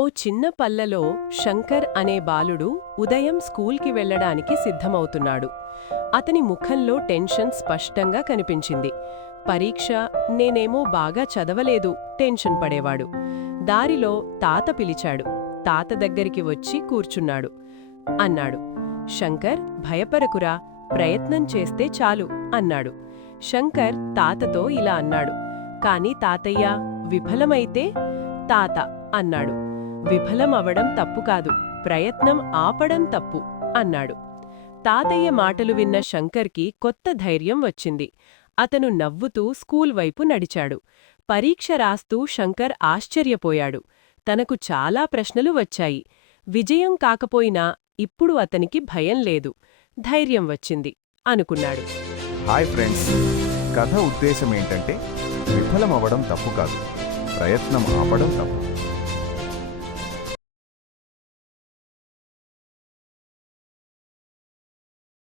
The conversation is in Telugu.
ఓ చిన్న పల్లెలో శంకర్ అనే బాలుడు ఉదయం స్కూల్కి వెళ్ళడానికి సిద్ధమవుతున్నాడు. అతని ముఖంలో టెన్షన్ స్పష్టంగా కనిపించింది. పరీక్ష, నేనేమో బాగా చదవలేదు టెన్షన్ పడేవాడు. దారిలో తాత పిలిచాడు. తాత దగ్గరికి వచ్చి కూర్చున్నాడు. అన్నాడు, శంకర్, భయపరకురా, ప్రయత్నం చేస్తే చాలు అన్నాడు. శంకర్ తాతతో ఇలా అన్నాడు, కాని తాతయ్య, విఫలమైతే? తాత అన్నాడు, విఫలం అవడం తప్పు కాదు, ప్రయత్నం ఆపడం తప్పు అన్నాడు. తాతయ్య మాటలు విన్న శంకర్కి కొత్త ధైర్యం వచ్చింది. అతను నవ్వుతూ స్కూల్ వైపు నడిచాడు. పరీక్ష రాస్తూ శంకర్ ఆశ్చర్యపోయాడు. తనకు చాలా ప్రశ్నలు వచ్చాయి. విజయం కాకపోయినా ఇప్పుడు అతనికి భయం లేదు, ధైర్యం వచ్చింది అనుకున్నాడు. హాయ్ ఫ్రెండ్స్, కథ ఉద్దేశం ఏంటంటే విఫలమవడం తప్పు కాదు, ప్రయత్నం ఆపడం తప్పు.